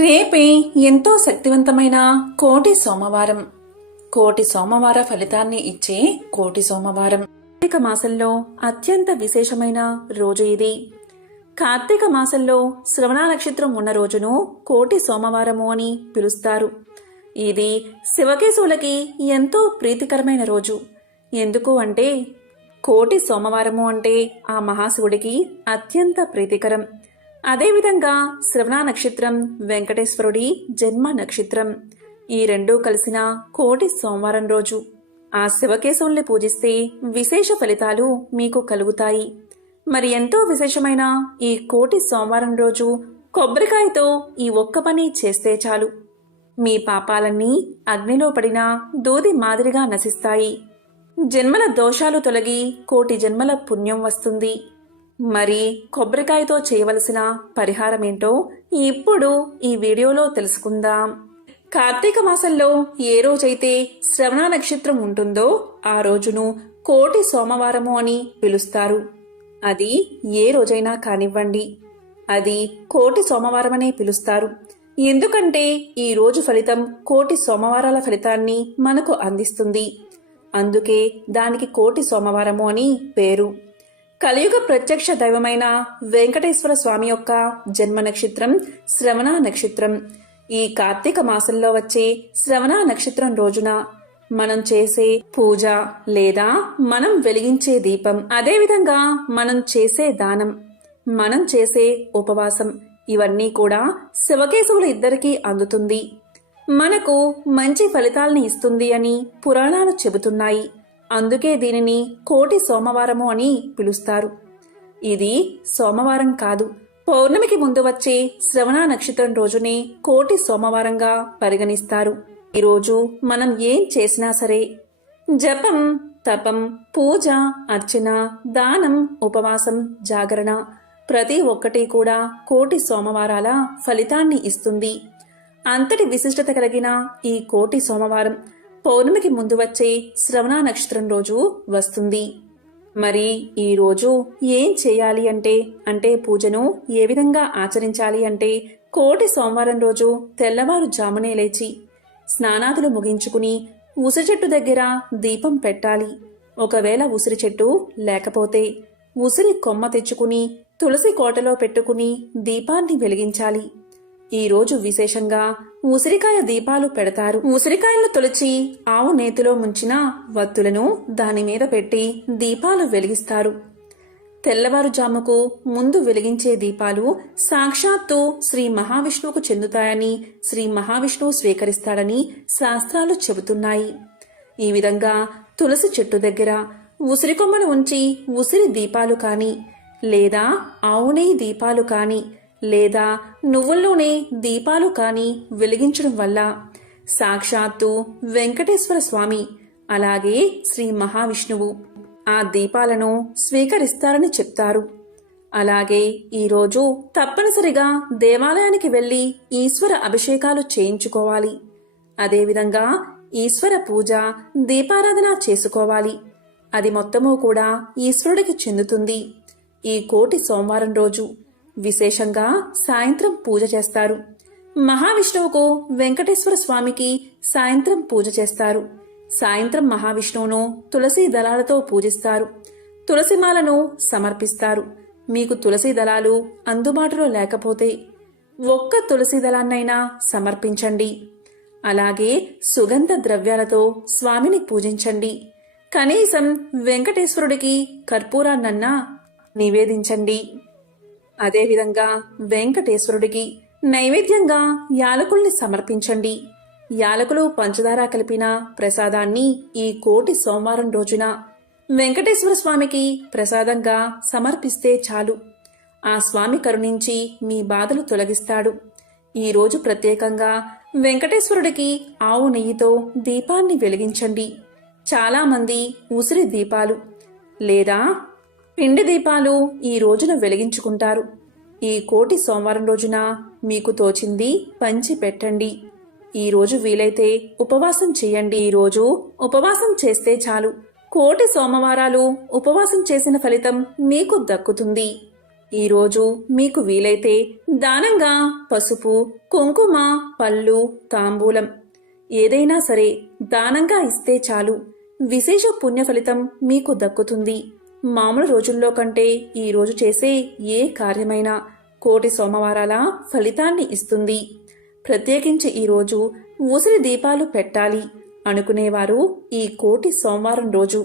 రేపే ఎంతో శక్తివంతమైన కోటి సోమవారం. కోటి సోమవార ఫలితాన్ని ఇచ్చే కోటి సోమవారం. కార్తీక మాసంలో అత్యంత విశేషమైన రోజు ఇది. కార్తీక మాసంలో శ్రవణ నక్షత్రం ఉన్న రోజును కోటి సోమవారము అని పిలుస్తారు. ఇది శివకేశవులకి ఎంతో ప్రీతికరమైన రోజు. ఎందుకు అంటే కోటి సోమవారము అంటే ఆ మహాశివుడికి అత్యంత ప్రీతికరం. అదేవిధంగా శ్రవణ నక్షత్రం వెంకటేశ్వరుడి జన్మ నక్షత్రం. ఈ రెండూ కలిసిన కోటి సోమవారం రోజు. ఆ శివకేశవుల్ని పూజిస్తే విశేష ఫలితాలు మీకు కలుగుతాయి. మరి ఎంతో విశేషమైన ఈ కోటి సోమవారం రోజు కొబ్బరికాయతో ఈ ఒక్క పని చేస్తే చాలు. మీ పాపాలన్నీ అగ్నిలో పడిన దూది మాదిరిగా నశిస్తాయి. జన్మల దోషాలు తొలగి కోటి జన్మల పుణ్యం వస్తుంది. మరి కొబ్బరికాయతో చేయవలసిన పరిహారమేంటో ఇప్పుడు ఈ వీడియోలో తెలుసుకుందాం. కార్తీక మాసంలో ఏ రోజైతే శ్రవణ నక్షత్రం ఉంటుందో ఆ రోజును కోటి సోమవారము అని పిలుస్తారు. అది ఏ రోజైనా కానివ్వండి. అది కోటి సోమవారమనే పిలుస్తారు. ఎందుకంటే ఈ రోజు ఫలితం కోటి సోమవారాల ఫలితాన్ని మనకు అందిస్తుంది. అందుకే దానికి కోటి సోమవారము అని పేరు. కలియుగ ప్రత్యక్ష దైవమైన వెంకటేశ్వర స్వామి యొక్క జన్మ నక్షత్రం శ్రవణ నక్షత్రం. ఈ కార్తీక మాసంలో వచ్చే శ్రవణ నక్షత్రం రోజున మనం చేసే పూజ లేదా మనం వెలిగించే దీపం అదేవిధంగా మనం చేసే దానం మనం చేసే ఉపవాసం ఇవన్నీ కూడా శివకేశవులు ఇద్దరికీ అందుతుంది. మనకు మంచి ఫలితాల్ని ఇస్తుంది అని పురాణాలు చెబుతున్నాయి. అందుకే దీనిని కోటి సోమవారము అని పిలుస్తారు. ఇది సోమవారం కాదు. పౌర్ణమికి ముందు వచ్చే శ్రవణ నక్షత్రం రోజునే కోటి సోమవారంగా పరిగణిస్తారు. ఈరోజు మనం ఏం చేసినా సరే జపం తపం పూజ అర్చన దానం ఉపవాసం జాగరణ ప్రతి ఒక్కటి కూడా కోటి సోమవారాల ఫలితాన్ని ఇస్తుంది. అంతటి విశిష్టత కలిగిన ఈ కోటి సోమవారం పౌర్ణమికి ముందు వచ్చే శ్రవణ నక్షత్రం రోజు వస్తుంది. మరి ఈ రోజు ఏం చేయాలి అంటే అంటే పూజను ఏ విధంగా ఆచరించాలి అంటే కోటి సోమవారం రోజు తెల్లవారు జామునే లేచి స్నానాదులు ముగించుకుని ఉసిరి చెట్టు దగ్గర దీపం పెట్టాలి. ఒకవేళ ఉసిరి చెట్టు లేకపోతే ఉసిరి కొమ్మ తెచ్చుకుని తులసి కోటలో పెట్టుకుని దీపాన్ని వెలిగించాలి. ఈ రోజు విశేషంగా ఉసిరికాయ దీపాలు పెడతారు. ఉసిరికాయలను తొలిచి ఆవు నేతిలో ముంచిన వత్తులను దాని మీద పెట్టి దీపాలు వెలిగిస్తారు. తెల్లవారుజాముకు ముందు వెలిగించే దీపాలు సాక్షాత్తు శ్రీ మహావిష్ణువుకు చెందుతాయని శ్రీ మహావిష్ణువు స్వీకరిస్తాడని శాస్త్రాలు చెబుతున్నాయి. ఈ విధంగా తులసి చెట్టు దగ్గర ఉసిరి కొమ్మను ఉంచి ఉసిరి దీపాలు కాని లేదా ఆవునేయి దీపాలు కాని లేదా నువ్వుల్లోనే దీపాలు కాని వెలిగించడం వల్ల. సాక్షాత్తు వెంకటేశ్వర స్వామి అలాగే శ్రీ మహావిష్ణువు ఆ దీపాలను స్వీకరిస్తారని చెప్తారు. అలాగే ఈరోజు తప్పనిసరిగా దేవాలయానికి వెళ్ళి ఈశ్వర అభిషేకాలు చేయించుకోవాలి. అదేవిధంగా ఈశ్వర పూజ దీపారాధన చేసుకోవాలి. అది మొత్తము కూడా ఈశ్వరుడికి చెందుతుంది. ఈ కోటి సోమవారం రోజు. విశేషంగా సాయంత్రం పూజ చేస్తారు. మహావిష్ణువుకు వెంకటేశ్వర స్వామికి సాయంత్రం పూజ చేస్తారు. సాయంత్రం మహావిష్ణువును తులసి దళాలతో పూజిస్తారు. తులసిమాలను సమర్పిస్తారు. మీకు తులసి దళాలు అందుబాటులో లేకపోతే ఒక్క తులసి దళాన్నైనా సమర్పించండి. అలాగే సుగంధ ద్రవ్యాలతో స్వామిని పూజించండి. కనీసం వెంకటేశ్వరుడికి కర్పూరాన్నన్నా నివేదించండి. అదేవిధంగా వెంకటేశ్వరుడికి నైవేద్యంగా యాలకుల్ని సమర్పించండి. యాలకులు పంచదార కలిపిన ప్రసాదాన్ని ఈ కోటి సోమవారం రోజున వెంకటేశ్వర స్వామికి ప్రసాదంగా సమర్పిస్తే చాలు. ఆ స్వామి కరుణించి మీ బాధలు తొలగిస్తాడు. ఈరోజు ప్రత్యేకంగా వెంకటేశ్వరుడికి ఆవు నెయ్యితో దీపాన్ని వెలిగించండి. చాలామంది ఉసిరి దీపాలు లేదా పిండి దీపాలు ఈ రోజున వెలిగించుకుంటారు. ఈ కోటి సోమవారం రోజున మీకు తోచింది పంచి పెట్టండి. ఈ రోజు వీలైతే ఉపవాసం చేయండి. ఈ రోజు ఉపవాసం చేస్తే చాలు. కోటి సోమవారాలు ఉపవాసం చేసిన ఫలితం మీకు దక్కుతుంది. ఈరోజు మీకు వీలైతే దానంగా పసుపు కుంకుమ పళ్ళు తాంబూలం ఏదైనా సరే దానంగా ఇస్తే చాలు. విశేష పుణ్య ఫలితం మీకు దక్కుతుంది. మామూలు రోజుల్లో కంటే ఈరోజు చేసే ఏ కార్యమైనా కోటి సోమవారాల ఫలితాన్ని ఇస్తుంది. ప్రత్యేకించి ఈరోజు ఉసిరి దీపాలు పెట్టాలి అనుకునేవారు ఈ కోటి సోమవారం రోజు.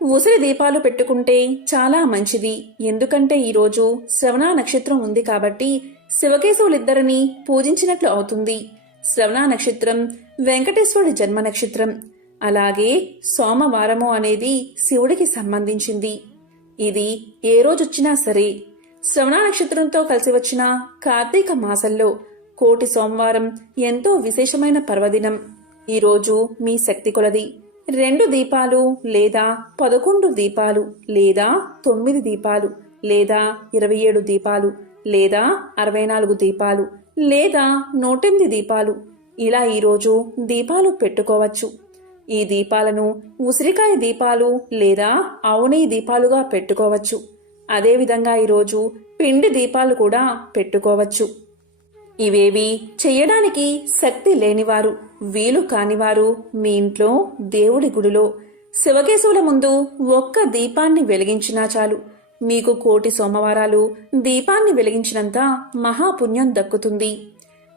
ఉసిరి దీపాలు పెట్టుకుంటే చాలా మంచిది. ఎందుకంటే ఈరోజు శ్రవణ నక్షత్రం ఉంది కాబట్టి శివకేశవులిద్దరిని పూజించినట్లు అవుతుంది. శ్రవణ నక్షత్రం వెంకటేశ్వరుడి జన్మ నక్షత్రం. అలాగే సోమవారము అనేది శివుడికి సంబంధించింది. ఇది ఏ రోజొచ్చినా సరే శ్రవణ నక్షత్రంతో కలిసి వచ్చిన కార్తీక మాసంలో కోటి సోమవారం ఎంతో విశేషమైన పర్వదినం. ఈరోజు మీ శక్తి కొలది. రెండు దీపాలు లేదా పదకొండు దీపాలు లేదా తొమ్మిది దీపాలు లేదా ఇరవై ఏడు దీపాలు లేదా అరవై నాలుగు దీపాలు లేదా నూటెనిమిది దీపాలు. ఇలా ఈరోజు దీపాలు పెట్టుకోవచ్చు. ఈ దీపాలను ఉసిరికాయ దీపాలు లేదా ఆవునేయి దీపాలుగా పెట్టుకోవచ్చు. అదేవిధంగా ఈరోజు పిండి దీపాలు కూడా పెట్టుకోవచ్చు. ఇవేవి చేయడానికి శక్తి లేనివారు వీలు కానివారు మీ ఇంట్లో దేవుడి గుడిలో శివకేశవుల ముందు ఒక్క దీపాన్ని వెలిగించినా చాలు. మీకు కోటి సోమవారాలు దీపాన్ని వెలిగించినంత మహాపుణ్యం దక్కుతుంది.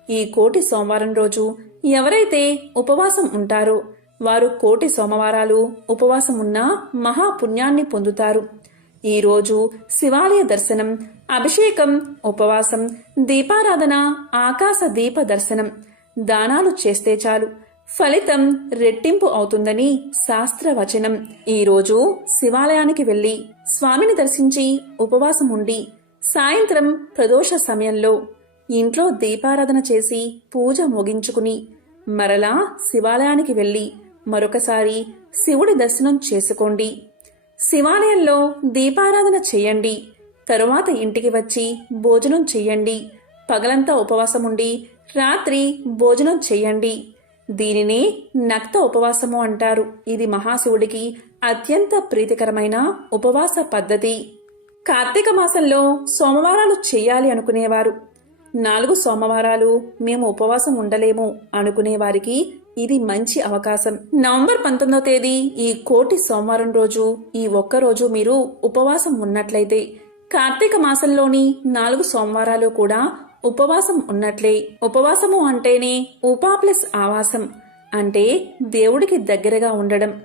ఈ కోటి సోమవారం రోజు ఎవరైతే ఉపవాసం ఉంటారో వారు కోటి సోమవారాలు ఉపవాసం ఉన్న మహాపుణ్యాన్ని పొందుతారు. ఈరోజు శివాలయ దర్శనం అభిషేకం ఉపవాసం దీపారాధన ఆకాశ దీప దర్శనం. దానాలు చేస్తే చాలు. ఫలితం రెట్టింపు అవుతుందని శాస్త్రవచనం. ఈరోజు శివాలయానికి వెళ్ళి స్వామిని దర్శించి ఉపవాసం ఉండి సాయంత్రం ప్రదోష సమయంలో ఇంట్లో దీపారాధన చేసి పూజ ముగించుకుని మరలా శివాలయానికి వెళ్ళి మరొకసారి శివుడి దర్శనం చేసుకోండి. శివాలయంలో దీపారాధన చేయండి. తరువాత ఇంటికి వచ్చి భోజనం చెయ్యండి పగలంతా ఉపవాసం ఉండి రాత్రి భోజనం చెయ్యండి దీనిని నక్త ఉపవాసము అంటారు. ఇది మహాశివుడికి అత్యంత ప్రీతికరమైన ఉపవాస పద్ధతి. కార్తీక మాసంలో సోమవారాలు చేయాలి అనుకునేవారు. నాలుగు సోమవారాలు మేము ఉపవాసం ఉండలేము అనుకునేవారికి ఇది మంచి అవకాశం. నవంబర్ పంతొమ్మిదో తేదీ ఈ కోటి సోమవారం రోజు ఈ ఒక్క రోజు మీరు ఉపవాసం ఉన్నట్లయితే కార్తీక మాసంలోని నాలుగు సోమవారాలు కూడా ఉపవాసం ఉన్నట్లే. ఉపవాసము అంటేనే ఉపా ప్లస్ ఆవాసం అంటే దేవుడికి దగ్గరగా ఉండడం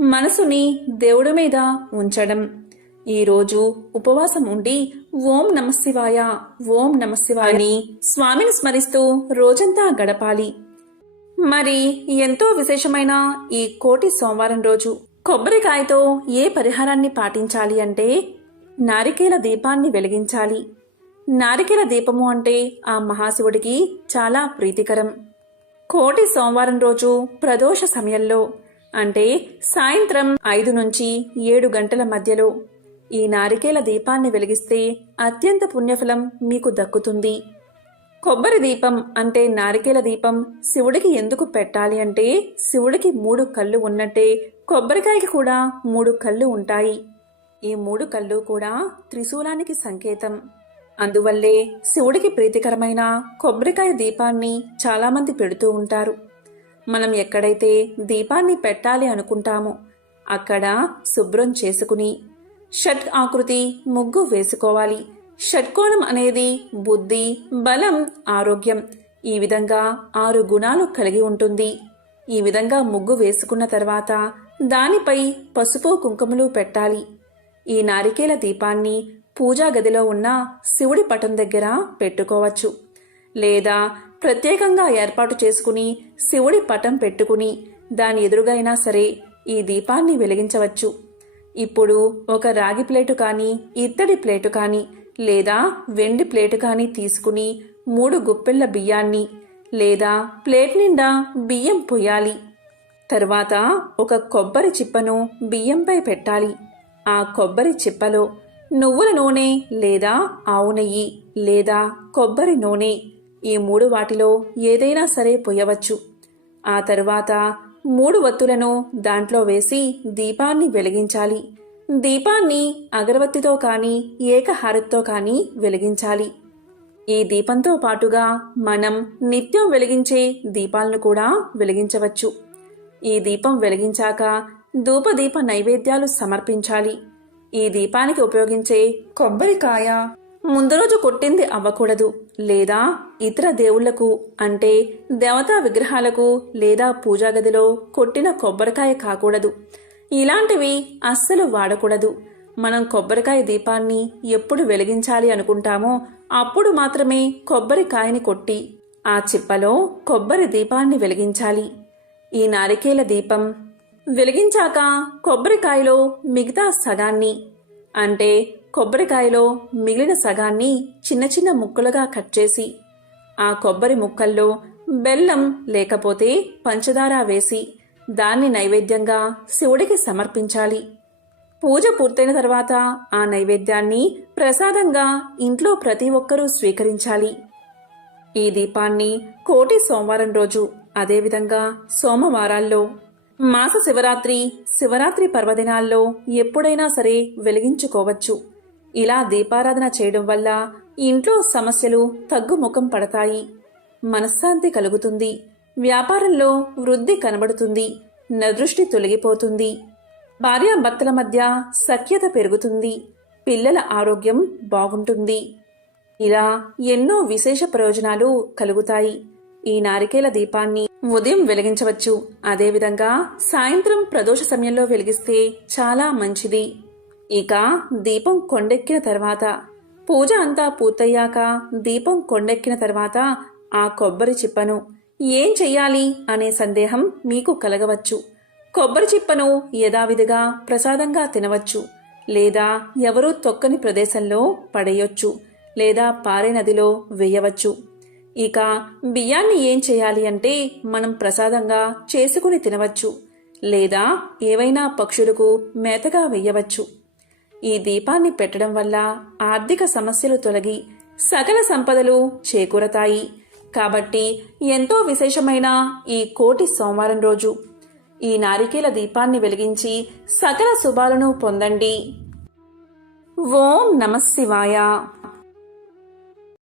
మనసుని దేవుడి మీద ఉంచడం. ఈరోజు ఉపవాసం ఉండి ఓం నమశివాయ ఓం నమశివాయ అని స్వామిని స్మరిస్తూ రోజంతా గడపాలి. మరి ఎంతో విశేషమైన ఈ కోటి సోమవారం రోజు కొబ్బరికాయతో ఏ పరిహారాన్ని పాటించాలి అంటే నారికేల దీపాన్ని వెలిగించాలి. నారికేల దీపము అంటే ఆ మహాశివుడికి చాలా ప్రీతికరం. కోటి సోమవారం రోజు ప్రదోష సమయంలో అంటే సాయంత్రం ఐదు నుంచి ఏడు గంటల మధ్యలో ఈ నారికేల దీపాన్ని వెలిగిస్తే అత్యంత పుణ్యఫలం మీకు దక్కుతుంది. కొబ్బరి దీపం అంటే నారికేల దీపం శివుడికి ఎందుకు పెట్టాలి అంటే శివుడికి మూడు కళ్ళు ఉన్నట్టే కొబ్బరికాయకి కూడా మూడు కళ్ళు ఉంటాయి. ఈ మూడు కళ్ళు కూడా త్రిశూలానికి సంకేతం. అందువల్లే శివుడికి ప్రీతికరమైన కొబ్బరికాయ దీపాన్ని చాలామంది పెడుతూ ఉంటారు. మనం ఎక్కడైతే దీపాన్ని పెట్టాలి అనుకుంటామో అక్కడ శుభ్రం చేసుకుని షట్ ఆకృతి ముగ్గు వేసుకోవాలి. షట్కోణం అనేది బుద్ధి బలం ఆరోగ్యం. ఈ విధంగా ఆరు గుణాలు కలిగి ఉంటుంది. ఈ విధంగా ముగ్గు వేసుకున్న తర్వాత దానిపై పసుపు కుంకుమలు పెట్టాలి. ఈ నారికేల దీపాన్ని పూజా గదిలో ఉన్న శివుడి పటం దగ్గర పెట్టుకోవచ్చు. లేదా ప్రత్యేకంగా ఏర్పాటు చేసుకుని శివుడి పటం పెట్టుకుని దాని ఎదురుగైనా సరే ఈ దీపాన్ని వెలిగించవచ్చు. ఇప్పుడు ఒక రాగి ప్లేటు కానీ ఇత్తడి ప్లేటు కానీ లేదా వెండి ప్లేటు కానీ తీసుకుని మూడు గుప్పెళ్ళ బియ్యాన్ని లేదా ప్లేట్ నిండా బియ్యం పొయ్యాలి. తర్వాత ఒక కొబ్బరి చిప్పను బియ్యంపై పెట్టాలి. ఆ కొబ్బరి చిప్పలో నువ్వుల నూనె లేదా ఆవు నెయ్యి లేదా కొబ్బరి నూనె ఈ మూడు వాటిలో ఏదైనా సరే పొయ్యవచ్చు. ఆ తర్వాత మూడు వత్తులను దాంట్లో వేసి దీపాన్ని వెలిగించాలి. దీపాన్ని అగరవత్తితో కానీ ఏకహారతితో కానీ వెలిగించాలి. ఈ దీపంతో పాటుగా మనం నిత్యం వెలిగించే దీపాలను కూడా వెలిగించవచ్చు. ఈ దీపం వెలిగించాక ధూపదీప నైవేద్యాలు సమర్పించాలి. ఈ దీపానికి ఉపయోగించే కొబ్బరికాయ ముందు రోజు కొట్టింది అవ్వకూడదు లేదా ఇతర దేవుళ్ళకు అంటే దేవతా విగ్రహాలకు లేదా పూజా గదిలో కొట్టిన కొబ్బరికాయ కాకూడదు. ఇలాంటివి అస్సలు వాడకూడదు. మనం కొబ్బరికాయ దీపాన్ని ఎప్పుడు వెలిగించాలి అనుకుంటామో అప్పుడు మాత్రమే కొబ్బరికాయని కొట్టి ఆ చిప్పలో కొబ్బరి దీపాన్ని వెలిగించాలి. ఈ నారికేల దీపం వెలిగించాక కొబ్బరికాయలో మిగతా సగాన్ని అంటే కొబ్బరికాయలో మిగిలిన సగాన్ని చిన్న చిన్న ముక్కలుగా కట్ చేసి ఆ కొబ్బరి ముక్కల్లో బెల్లం లేకపోతే పంచదార వేసి దాన్ని నైవేద్యంగా శివుడికి సమర్పించాలి. పూజ పూర్తయిన తర్వాత ఆ నైవేద్యాన్ని ప్రసాదంగా ఇంట్లో ప్రతి ఒక్కరూ స్వీకరించాలి. ఈ దీపాన్ని కోటి సోమవారం రోజు అదేవిధంగా సోమవారాల్లో మాస శివరాత్రి శివరాత్రి పర్వదినాల్లో ఎప్పుడైనా సరే వెలిగించుకోవచ్చు. ఇలా దీపారాధన చేయడం వల్ల ఇంట్లో సమస్యలు తగ్గుముఖం పడతాయి. మనశ్శాంతి కలుగుతుంది. వ్యాపారంలో వృద్ధి కనబడుతుంది. నదృష్టి తొలగిపోతుంది. భార్యాభర్తల మధ్య సఖ్యత పెరుగుతుంది. పిల్లల ఆరోగ్యం బాగుంటుంది. ఇలా ఎన్నో విశేష ప్రయోజనాలు కలుగుతాయి. ఈ నారికేల దీపాన్ని ఉదయం వెలిగించవచ్చు. అదేవిధంగా సాయంత్రం ప్రదోష సమయంలో వెలిగిస్తే చాలా మంచిది. ఇక దీపం కొండెక్కిన తర్వాత పూజ అంతా పూర్తయ్యాక దీపం కొండెక్కిన తర్వాత ఆ కొబ్బరి చిప్పను ఏం చెయ్యాలి అనే సందేహం మీకు కలగవచ్చు. కొబ్బరి చిప్పను యథావిధిగా ప్రసాదంగా తినవచ్చు. లేదా ఎవరూ తొక్కని ప్రదేశంలో పడేయొచ్చు. లేదా పారే నదిలో వేయవచ్చు. ఇక బియ్యాన్ని ఏం చేయాలి అంటే మనం ప్రసాదంగా చేసుకుని తినవచ్చు. లేదా ఏవైనా పక్షులకు మేతగా వేయవచ్చు. ఈ దీపాన్ని పెట్టడం వల్ల ఆర్థిక సమస్యలు తొలగి సకల సంపదలు చేకూరతాయి. కాబట్టి ఎంతో విశేషమైన ఈ కోటి సోమవారం రోజు. ఈ నారికేల దీపాన్ని వెలిగించి సకల శుభాలను పొందండి. ఓం నమ శివాయ.